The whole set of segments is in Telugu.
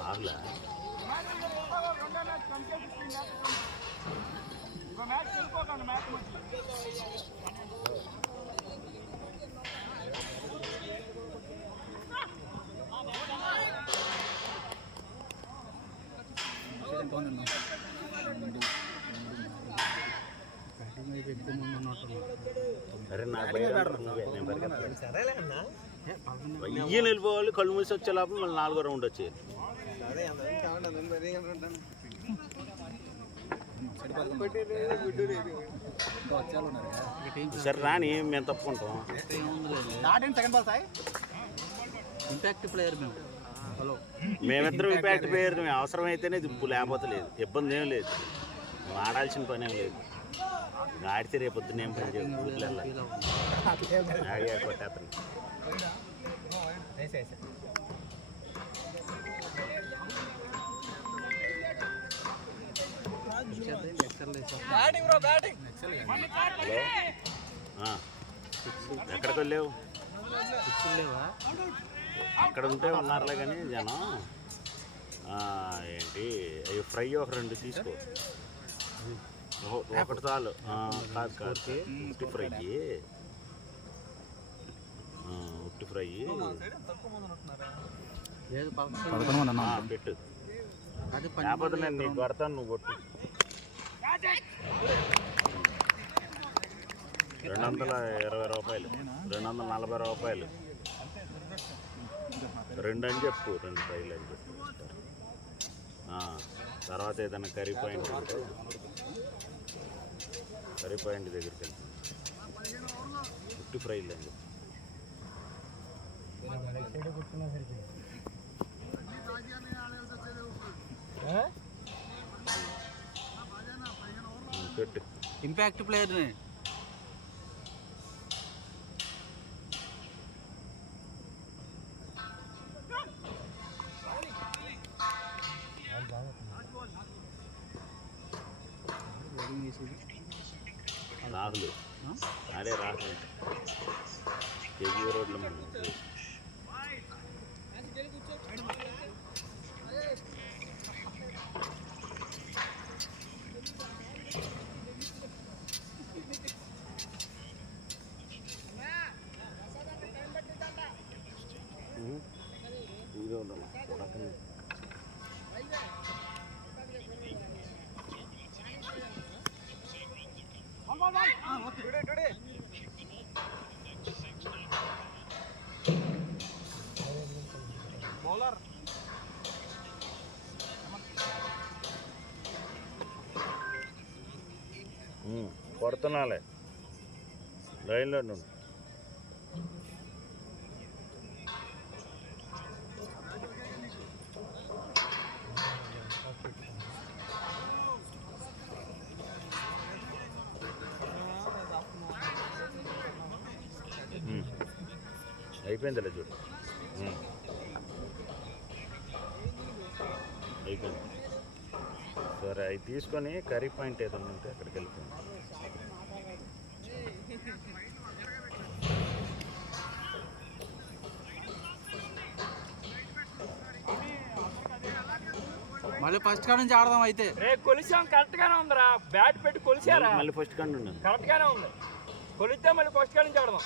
రాదులే అరే నా వెయ్యి వెళ్ళిపోవాలి. కళ్ళు మూసి వచ్చే లోపల మళ్ళీ 4వ రౌండ్ వచ్చేది. సరే రాని మేము తప్పుకుంటాం. మేమిద్దరం ఇంపాక్ట్ ప్లేయర్. మేము అవసరమైతేనే దిప్పు, లేకపోతే లేదు. ఇబ్బంది ఏం లేదు. ఆడాల్సిన పని ఏం లేదు. ఆడితే రేపొద్దున ఏం పని చేయదు. ఊర్లో కొట్టేస్తాను. ఎక్కడికి వెళ్ళావు? అక్కడ ఉంటే ఉన్నారులే కానీ జనం. ఏంటి అవి ఫ్రై ఒక 2 తీసుకో. ఒకటి చాలు. కాదు ఉట్టి ఫ్రై. ఉట్టి ఫ్రై పెట్టు. లేకపోతే నేను నీకు కొడతాను, నువ్వు కొట్టు. 220 రూపాయలు, 240 రూపాయలు. 2 అని చెప్పు, 2 ఫ్రైలు అని చెప్పు. తర్వాత ఏదైనా కర్రీ పాయింట్ ఉంటే కర్రీ పాయింట్ దగ్గరికి వెళ్తాం. 50 ఫ్రైలు అని చెప్పు. పెట్టు. ఇంపాక్ట్ ప్లేయర్ని రాహుల్ అదే రాహుల్ కేజీ రోడ్లో మనం ఇది ఉండాలి. కొడుతున్నాలే లైన్లో నుండి. అయిపోయిందిలే చూడు. అయిపోయింది. సరే అవి తీసుకొని కర్రీ పాయింట్ ఏదైనా ఉంటే అక్కడికి వెళ్ళిపోయింది. మళ్ళీ ఫస్ట్ కాడ నుంచి ఆడదాం. అయితే కొలిసాం, కరెక్ట్ గానే ఉందిరా. బ్యాట్ పెట్టి కొలిసారా? మళ్ళీ ఫస్ట్ కాడ ఉన్నాను. కరెక్ట్ గానే ఉంది. కొలిస్తే మళ్ళీ ఫస్ట్ కాడ నుంచి ఆడదాం.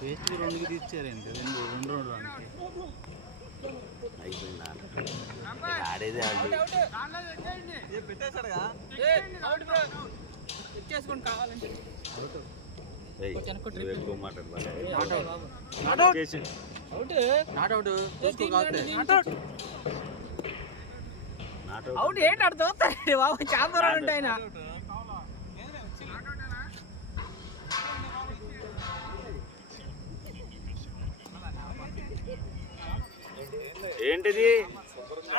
పేస్ట్ 2కి తీర్చారండి. 2 రానికి అయిపోయింది. ఆడేది పెట్టేశాడుగా. కావాలంటే ఎక్కువ మాట్లాడాలి. అవును ఏంటి అటు చూస్తాడు బాబు. చాలా దూరం ఉంటాయి. ఏంటిది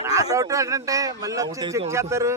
నాట్ అవుట్ అంటే మళ్ళీ చెక్ చేస్తారు.